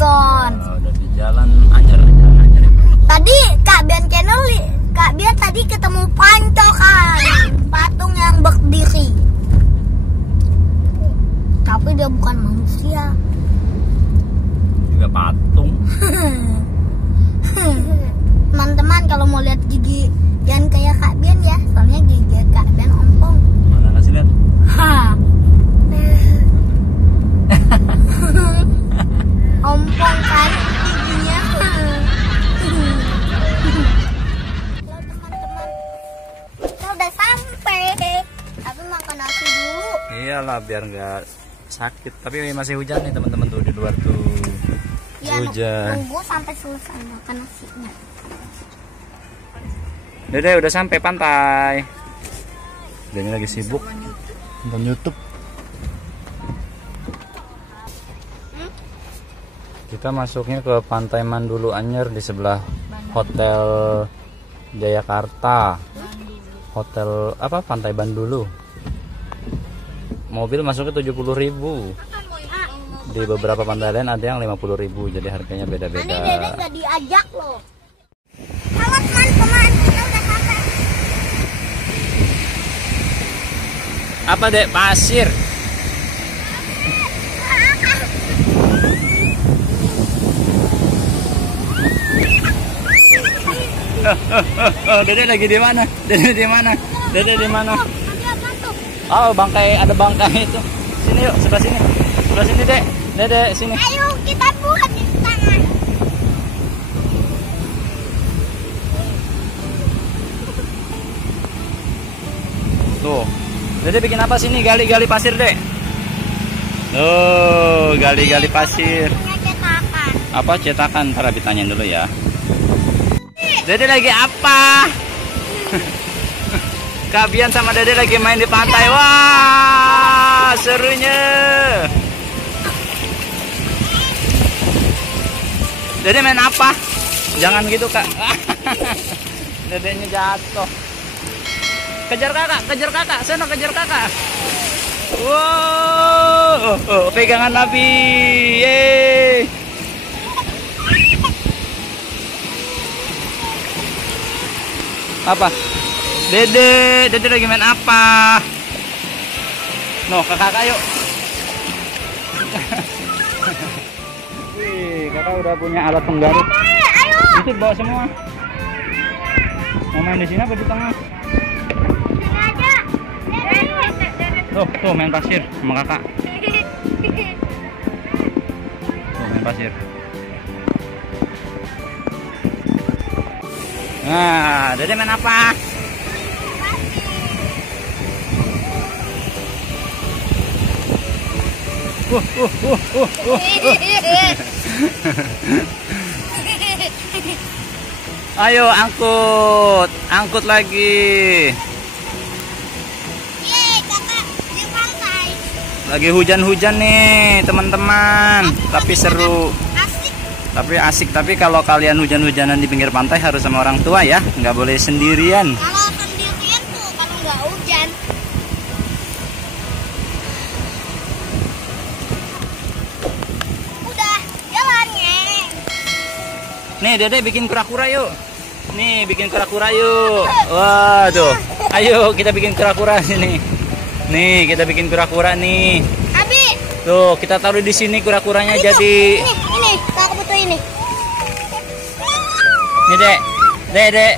Cilegon. Udah di jalan Anyer, jalan Anyer. Tadi Kak Bian channel, Kak Bian tadi ketemu Panco kan, patung yang berdiri. Tapi dia bukan manusia. Juga patung. Teman-teman kalau mau lihat gigi yang kayak Kak Bian ya, soalnya gigi Kak Bian ompong. Mana kasih lihat? Ompong kan giginya. Halo teman-teman, kita udah sampai. Tapi makan nasi dulu. Iyalah biar nggak sakit. Tapi masih hujan nih teman-teman tuh di luar tuh. Ya, Hujan. nunggu sampai selesai makan nasinya. Dede udah sampai pantai. Dede lagi sibuk nonton YouTube. Kita masuknya ke Pantai Mandulu Anyer di sebelah Hotel Jayakarta. Hotel apa? Pantai Bandulu. Mobil masuknya 70.000. Di beberapa pantai lain ada yang 50.000. Jadi harganya beda-beda. Ini Dede gak diajak loh. Halo teman-teman, kita udah sampai. Apa dek? Pasir. Dede lagi di mana? Dede di mana? Dede di mana? Oh, bangkai, ada bangkai itu. Sini yuk, sebelah sini. Sebelah sini, Dek. Dede sini. Ayo kita buat di tangan. Tuh. Dede bikin apa sini? Gali-gali pasir, Dek. Tuh, gali-gali pasir. Cetakan. Apa cetakan? Ntar ditanyain dulu ya. Dede lagi apa? Kak Bian sama Dede lagi main di pantai. Wah, serunya. Dede main apa? Jangan gitu, Kak. Dedenya jatuh. Kejar kakak. Sana kejar kakak. Wow, pegangan Nabi. Yeay. Apa? Dede lagi main apa? No, kakak yuk. Wih, kakak udah punya alat penggaruk. Ayo. Itu bawa semua. Mau main di sini apa di tengah? Sini aja. Tuh main pasir sama kakak. Tuh main pasir. Nah, Dede main apa? Ayo angkut lagi. Yeay, kakak di pantai. Lagi hujan-hujan nih teman-teman, tapi seru. Asik. Tapi asik. Tapi kalau kalian hujan-hujanan di pinggir pantai harus sama orang tua ya, nggak boleh sendirian. Kalau sendirian tuh kalau nggak hujan. Udah jalannya. Nih Dede bikin kura-kura yuk. Nih bikin kura-kura yuk. Wah tuh. Ayo kita bikin kura-kura sini. Nih kita bikin kura-kura nih. Abi. Tuh kita taruh di sini kura-kuranya Ini jadi. Ini, aku butuh ini. Nih Dek,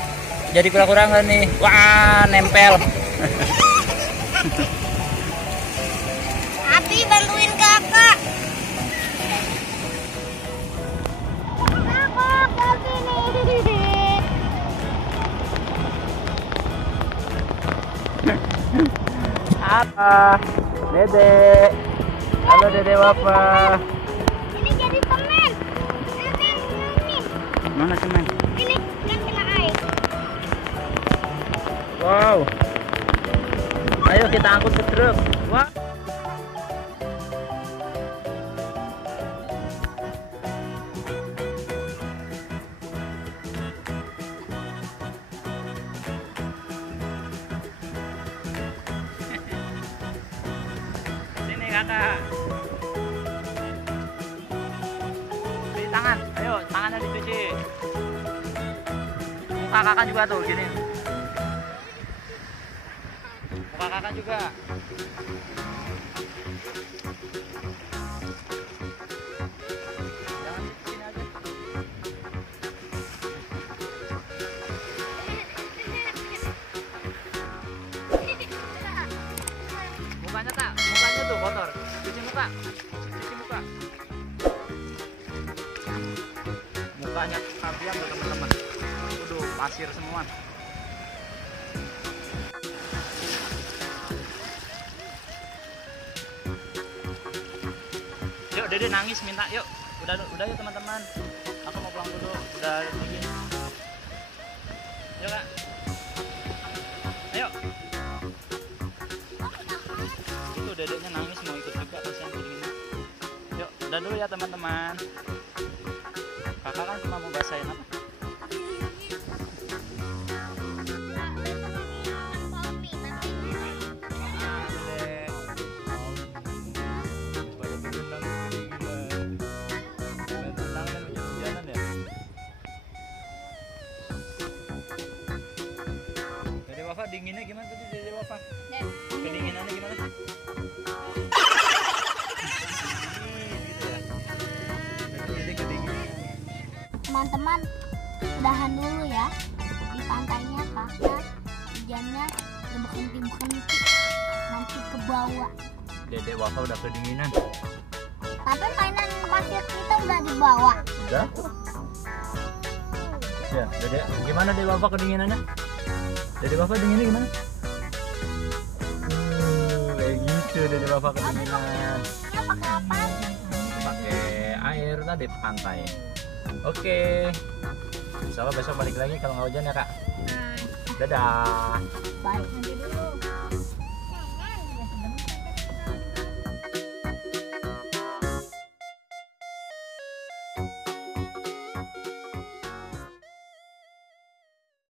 jadi kura-kura nggak nih? Wah nempel. Abi bantuin kakak. Kakak ke sini. Apa? Dede. Halo Dede Wafa. Ini jadi semen. Ini. Mana semen? Ini yang kena air. Wow. Ayo kita angkut ke truk. Wah. Sini kakak. muka kakak juga tuh gini. Muka kakak juga. Jangan di sini aja. Mukanya tak, mukanya tuh kotor. Cuci muka, cuci muka. Mukanya Fabian tuh teman-teman. Waduh, pasir semua. Yuk, Dede nangis minta yuk. Udah yuk teman-teman. Aku mau pulang dulu. Udah dingin. Yuk kak. Ayo. Itu dedeknya nangis mau ikut juga kasihan dingin. Yuk, udah dulu ya teman-teman. Kakak kan cuma mau basahin apa? Dede Wafa dinginnya gimana tadi Dede Wafa? Kedinginannya gimana? Gitu ya. Dede kedinginan. Teman-teman, udahan dulu ya di pantainya karena hujannya udah berhenti nanti ke bawah. Dede Wafa udah kedinginan. Tapi mainan pasir kita udah dibawa. Udah? Ya, Dede, gimana Dede Wafa kedinginannya? Dede Wafa dinginnya gimana? Kayak gitu Dede Wafa kedinginan. Ya pakai apa? Pakai air tadi pantai. Oke. Insya Allah besok balik lagi kalau nggak hujan ya kak. Dadah. Balik nanti dulu.